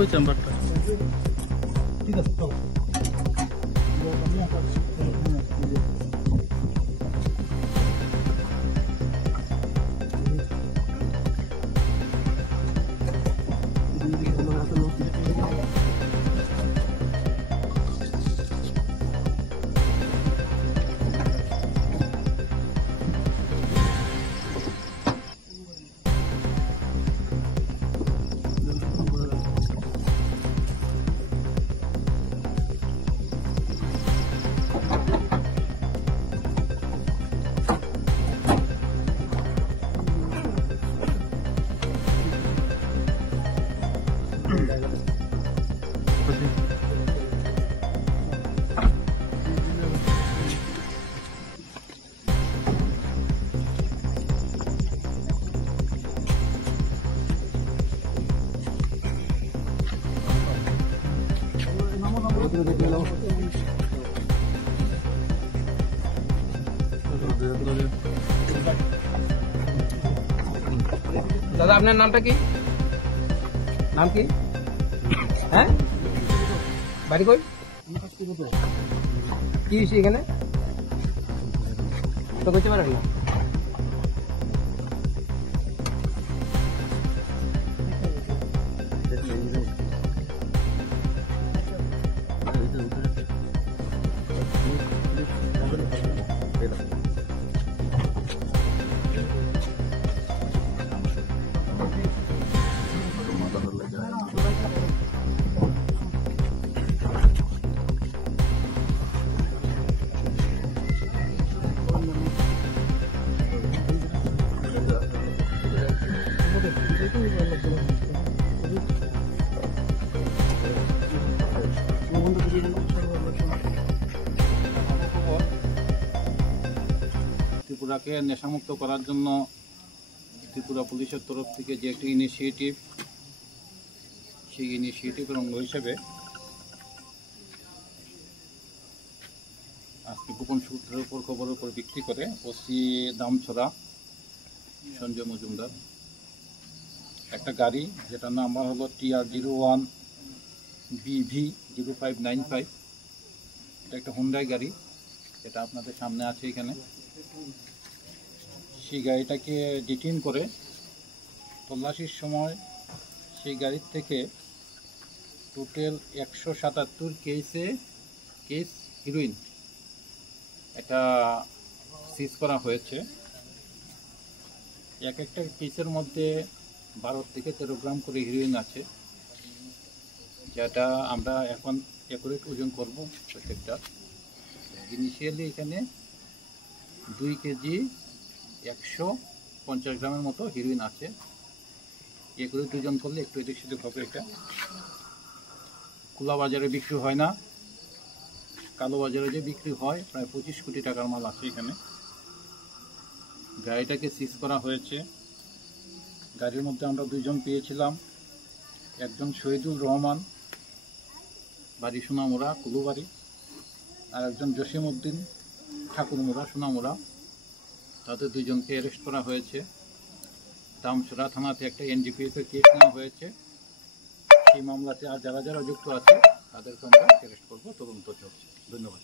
ওই চেম্বারটা ঠিক আছে চলো দাদা আপনার নামটা কি? নাম কি? হ্যাঁ বাড়ি কই? কি হয়েছে এখানে তো করতে পারেন না? ত্রিপুরাকে নেশামুক্ত করার জন্য ত্রিপুরা পুলিশের তরফ থেকে যে একটি ইনিশিয়েটিভ, সেই ইনিশিয়েটিভের অঙ্গ হিসেবে আজকে গোপন সূত্রের উপর খবরের উপর ভিত্তি করে ওসি দামছড়া সঞ্জয় মজুমদার একটা গাড়ি যেটার নাম্বার হলো TR01 BV 0595, এটা একটা হুন্ডাই গাড়ি, এটা আপনাদের সামনে আছে এখানে। সেই গাড়িটাকে ডিটেইন করে তল্লাশির সময় সেই গাড়ির থেকে টোটাল 177 কেস হিরোইন এটা সিজ করা হয়েছে। এক একটা কেসের মধ্যে 12 থেকে 13 গ্রাম করে হিরোইন আছে, যেটা আমরা এখন অ্যাকুরেট ওজন করব প্রত্যেকটা। ইনিশিয়ালি এখানে 2 কেজি 150 গ্রামের মতো হিরোইন আছে। অ্যাকুরেট ওজন করলে একটু এদিক সেদিক হবে। এটা খোলা বাজারে বিক্রি হয় না, কালো বাজারে যে বিক্রি হয় প্রায় 25 কোটি টাকার মাল আছে এখানে। গাড়িটাকে সিজ করা হয়েছে। গাড়ির মধ্যে আমরা 2 জন পেয়েছিলাম, একজন শহীদুল রহমান বাড়ি সোনামুড়া কুলুবাড়ি, আর একজন জসিম উদ্দিন ঠাকুরমুড়া সোনামুড়া। তাদের 2 জনকে অ্যারেস্ট করা হয়েছে। দামছড়া থানাতে একটা NDPS এর কেস নেওয়া হয়েছে। এই মামলাতে আর যারা যারা যুক্ত আছে তাদেরকে আমরা অ্যারেস্ট করবো, তদন্ত চলছে। ধন্যবাদ।